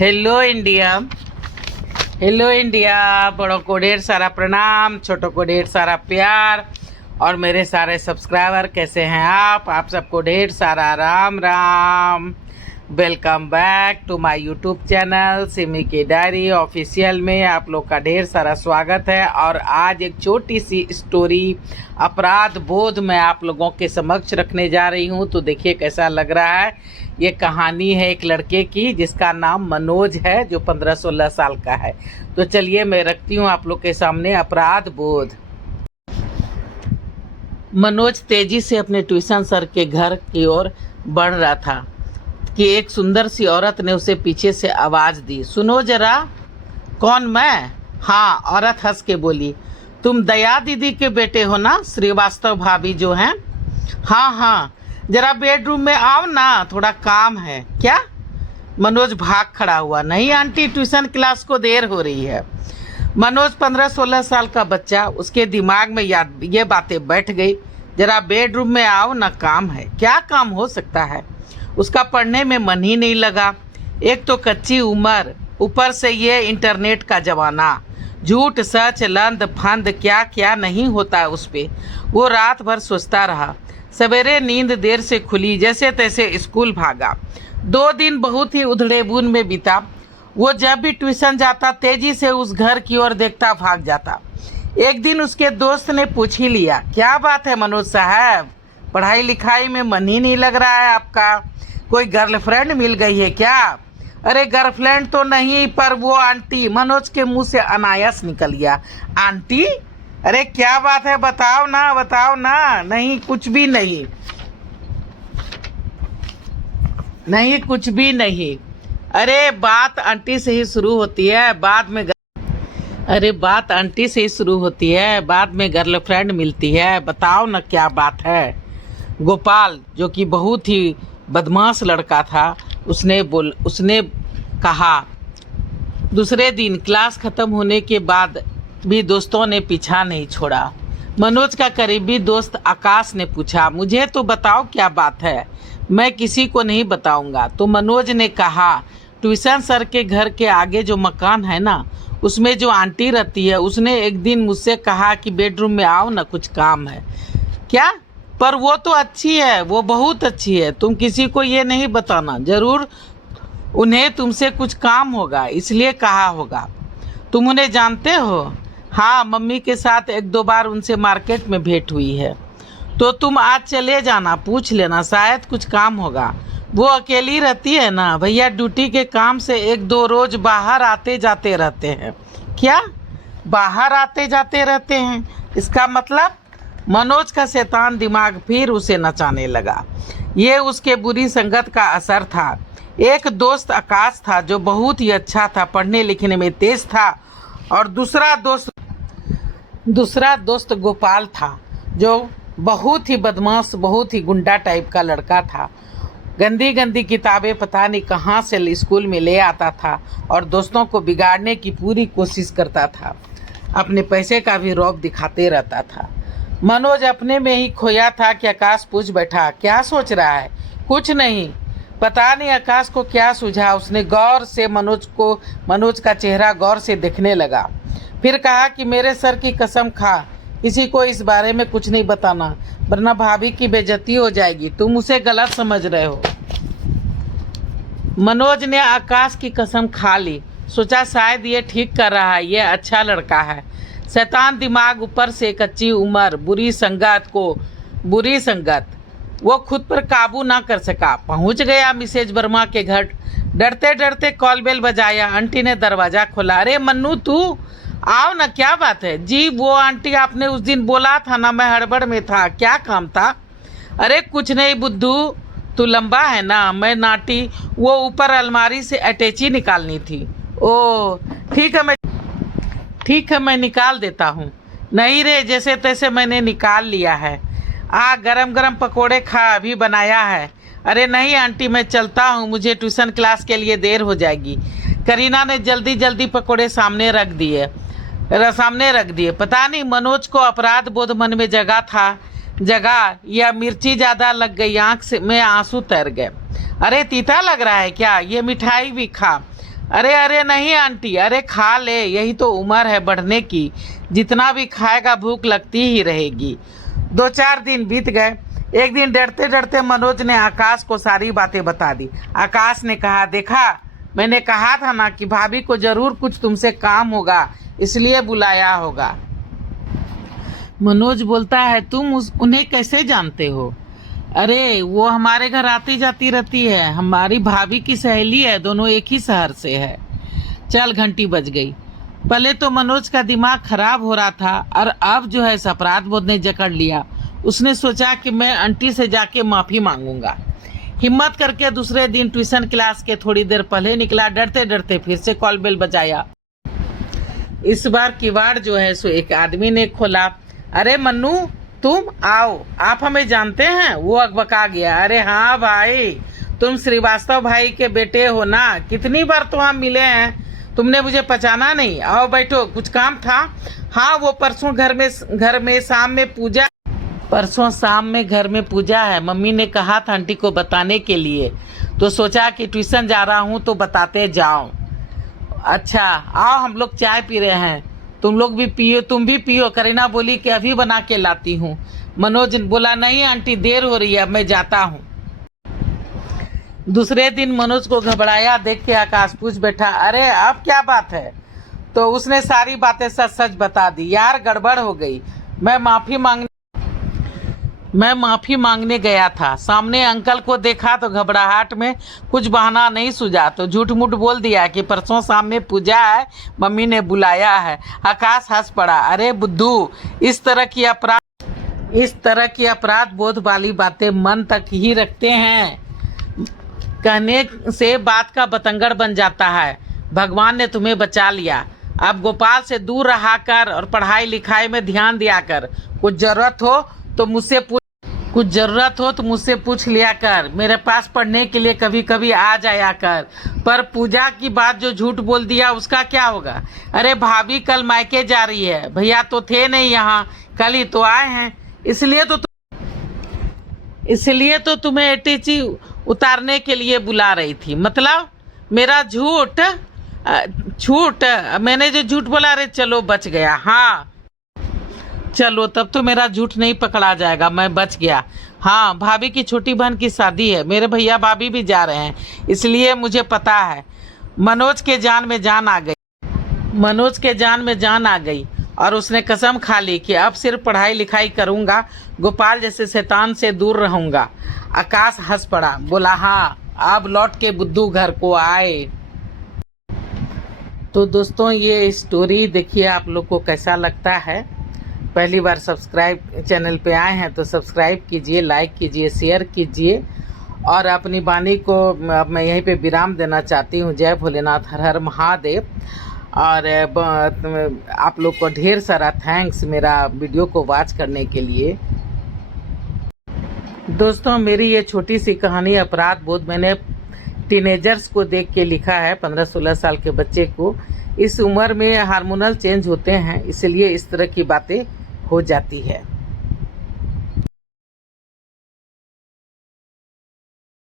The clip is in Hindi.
Hello India. Hello India. बड़ों को ढेर सारा प्रणाम, छोटों को ढेर सारा प्यार और मेरे सारे सब्सक्राइबर कैसे हैं आप सबको ढेर सारा राम राम। Welcome back to my YouTube channel Simi की डायरी ऑफिशियल में आप लोग का ढेर सारा स्वागत है। और आज एक छोटी सी स्टोरी अपराध बोध मैं आप लोगों के समक्ष रखने जा रही हूँ। तो देखिए कैसा लग रहा है। ये कहानी है एक लड़के की जिसका नाम मनोज है, जो 15-16 साल का है। तो चलिए मैं रखती हूँ आप लोग के सामने अपराध बोध। मनोज तेजी से अपने ट्यूशन सर के घर की ओर बढ़ रहा था कि एक सुंदर सी औरत ने उसे पीछे से आवाज दी, सुनो जरा। कौन, मैं? हाँ, औरत हंस के बोली, तुम दया दीदी के बेटे हो ना, श्रीवास्तव भाभी जो हैं? हाँ हाँ, जरा बेडरूम में आओ ना, थोड़ा काम है। क्या? मनोज भाग खड़ा हुआ। नहीं आंटी, ट्यूशन क्लास को देर हो रही है। मनोज 15-16 साल का बच्चा, उसके दिमाग में ये बातें बैठ गई। जरा बेडरूम में आओ ना, काम है। क्या काम हो सकता है? उसका पढ़ने में मन ही नहीं लगा। एक तो कच्ची उम्र, ऊपर से ये इंटरनेट का जमाना, झूठ सच लंद फंद क्या क्या नहीं होता उस पे। वो रात भर सोचता रहा। सवेरे नींद देर से खुली, जैसे तैसे स्कूल भागा। 2 दिन बहुत ही उधड़ेबुन में बीता। वो जब भी ट्यूशन जाता तेजी से उस घर की ओर देखता भाग जाता। एक दिन उसके दोस्त ने पूछ ही लिया, क्या बात है मनोज साहब, पढ़ाई लिखाई में मन ही नहीं लग रहा है आपका? कोई गर्लफ्रेंड मिल गई है क्या? अरे गर्लफ्रेंड तो नहीं, पर वो आंटी। मनोज के मुंह से अनायास निकल गया, आंटी? अरे क्या बात है, बताओ ना। नहीं कुछ भी नहीं, नहीं कुछ भी नहीं। अरे बात आंटी से ही शुरू होती है, बाद में गर्लफ्रेंड मिलती है। बताओ ना क्या बात है। गोपाल, जो कि बहुत ही बदमाश लड़का था, उसने कहा। दूसरे दिन क्लास खत्म होने के बाद भी दोस्तों ने पीछा नहीं छोड़ा। मनोज का करीबी दोस्त आकाश ने पूछा, मुझे तो बताओ क्या बात है। मैं किसी को नहीं बताऊंगा। तो मनोज ने कहा, ट्यूशन सर के घर के आगे जो मकान है ना, उसमें जो आंटी रहती है, उसने एक दिन मुझसे कहा कि बेडरूम में आओ ना, कुछ काम है। क्या? पर वो तो अच्छी है, वो बहुत अच्छी है। तुम किसी को ये नहीं बताना, जरूर उन्हें तुमसे कुछ काम होगा इसलिए कहा होगा। तुम उन्हें जानते हो? हाँ, मम्मी के साथ 1-2 बार उनसे मार्केट में भेंट हुई है। तो तुम आज चले जाना, पूछ लेना, शायद कुछ काम होगा। वो अकेली रहती है ना, भैया ड्यूटी के काम से 1-2 रोज बाहर आते जाते रहते हैं। क्या? बाहर आते जाते रहते हैं? इसका मतलब? मनोज का शैतान दिमाग फिर उसे नचाने लगा। ये उसके बुरी संगत का असर था। एक दोस्त आकाश था जो बहुत ही अच्छा था, पढ़ने लिखने में तेज था। और दूसरा दोस्त गोपाल था, जो बहुत ही बदमाश, बहुत ही गुंडा टाइप का लड़का था। गंदी गंदी किताबें पता नहीं कहाँ से स्कूल में ले आता था और दोस्तों को बिगाड़ने की पूरी कोशिश करता था। अपने पैसे का भी रौब दिखाते रहता था। मनोज अपने में ही खोया था कि आकाश पूछ बैठा, क्या सोच रहा है? कुछ नहीं। पता नहीं आकाश को क्या सूझा। उसने गौर से मनोज का चेहरा गौर से देखने लगा। फिर कहा कि मेरे सर की कसम खा, किसी को इस बारे में कुछ नहीं बताना, वरना भाभी की बेइज्जती हो जाएगी। तुम उसे गलत समझ रहे हो। मनोज ने आकाश की कसम खा ली। सोचा शायद ये ठीक कर रहा है, ये अच्छा लड़का है। शैतान दिमाग, ऊपर से कच्ची उम्र, बुरी संगत। वो खुद पर काबू ना कर सका। पहुंच गया मिसेज वर्मा के घर। डरते डरते कॉल बेल बजाया। आंटी ने दरवाजा खोला। अरे मन्नू, तू आओ ना, क्या बात है? जी वो आंटी, आपने उस दिन बोला था ना, मैं हड़बड़ में था। क्या काम था? अरे कुछ नहीं बुद्धू, तू लंबा है ना, मैं नाटी। वो ऊपर अलमारी से अटैची निकालनी थी। ओ ठीक है, मैं निकाल देता हूँ। नहीं रे, जैसे तैसे मैंने निकाल लिया है। गरम गरम पकोड़े खा, अभी बनाया है। अरे नहीं आंटी, मैं चलता हूँ, मुझे ट्यूशन क्लास के लिए देर हो जाएगी। करीना ने जल्दी जल्दी पकोड़े सामने रख दिए। पता नहीं मनोज को अपराध बोध मन में जगा या मिर्ची ज़्यादा लग गई, आँख में आंसू तैर गए। अरे तीता लग रहा है क्या? ये मिठाई भी खा। अरे अरे नहीं आंटी, अरे खा ले, यही तो उम्र है बढ़ने की, जितना भी खाएगा भूख लगती ही रहेगी। 2-4 दिन बीत गए। एक दिन डरते डरते मनोज ने आकाश को सारी बातें बता दी। आकाश ने कहा, देखा, मैंने कहा था ना कि भाभी को जरूर कुछ तुमसे काम होगा, इसलिए बुलाया होगा। मनोज बोलता है, तुम उन्हें कैसे जानते हो? अरे वो हमारे घर आती जाती रहती है, हमारी भाभी की सहेली है, दोनों एक ही शहर से है। चल, घंटी बज गई। पहले तो मनोज का दिमाग खराब हो रहा था और अब जो है अपराध बोध ने जकड़ लिया। उसने सोचा कि मैं आंटी से जाके माफ़ी मांगूंगा। हिम्मत करके दूसरे दिन ट्यूशन क्लास के थोड़ी देर पहले निकला। डरते डरते फिर से कॉल बेल बजाया। इस बार किवाड़ जो है सो एक आदमी ने खोला। अरे मन्नू, तुम आओ, आप हमें जानते हैं? वो अकबका गया। अरे हाँ भाई, तुम श्रीवास्तव भाई के बेटे हो ना, कितनी बार तो हम मिले हैं, तुमने मुझे पहचाना नहीं? आओ बैठो, कुछ काम था? हाँ, वो परसों शाम में घर में पूजा है, मम्मी ने कहा था आंटी को बताने के लिए, तो सोचा कि ट्यूशन जा रहा हूँ तो बताते जाओ। अच्छा आओ, हम लोग चाय पी रहे हैं, तुम लोग भी पियो, तुम भी पियो। करीना बोली कि अभी बना के लाती हूँ। मनोज बोला, नहीं आंटी, देर हो रही है, मैं जाता हूँ। दूसरे दिन मनोज को घबराया देख के आकाश पूछ बैठा, अरे अब क्या बात है? तो उसने सारी बातें सच सच बता दी। यार गड़बड़ हो गई, मैं माफ़ी मांगने गया था, सामने अंकल को देखा तो घबराहट में कुछ बहाना नहीं सूझा तो झूठ मूठ बोल दिया कि परसों शाम में पूजा है, मम्मी ने बुलाया है। आकाश हंस पड़ा। अरे बुद्धू, इस तरह की अपराध बोध वाली बातें मन तक ही रखते हैं, कहने से बात का बतंगड़ बन जाता है। भगवान ने तुम्हें बचा लिया। अब गोपाल से दूर रहा कर और पढ़ाई लिखाई में ध्यान दिया कर। कुछ ज़रूरत हो तो मुझसे पूछ लिया कर। मेरे पास पढ़ने के लिए कभी कभी आ जाया कर। पर पूजा की बात जो झूठ बोल दिया उसका क्या होगा? अरे भाभी कल मायके जा रही है, भैया तो थे नहीं यहाँ, कल ही तो आए हैं, इसलिए तो तुम्हें एटीची उतारने के लिए बुला रही थी। मतलब मेरा झूठ, मैंने जो झूठ बोला, अरे चलो बच गया। हाँ चलो, तब तो मेरा झूठ नहीं पकड़ा जाएगा, मैं बच गया। हाँ, भाभी की छोटी बहन की शादी है, मेरे भैया भाभी भी जा रहे हैं, इसलिए मुझे पता है। मनोज के जान में जान आ गई और उसने कसम खा ली कि अब सिर्फ पढ़ाई लिखाई करूँगा, गोपाल जैसे शैतान से दूर रहूँगा। आकाश हंस पड़ा, बोला, हाँ अब लौट के बुद्धू घर को आए। तो दोस्तों, ये स्टोरी देखिए आप लोग को कैसा लगता है। पहली बार चैनल पे आए हैं तो सब्सक्राइब कीजिए, लाइक कीजिए, शेयर कीजिए और अपनी वाणी को मैं यहीं पे विराम देना चाहती हूँ। जय भोलेनाथ, हर हर महादेव। और आप लोग को ढेर सारा थैंक्स मेरा वीडियो को वॉच करने के लिए। दोस्तों, मेरी ये छोटी सी कहानी अपराध बोध मैंने टीनेजर्स को देख के लिखा है। 15-16 साल के बच्चे को इस उम्र में हार्मोनल चेंज होते हैं, इसलिए इस तरह की बातें हो जाती है।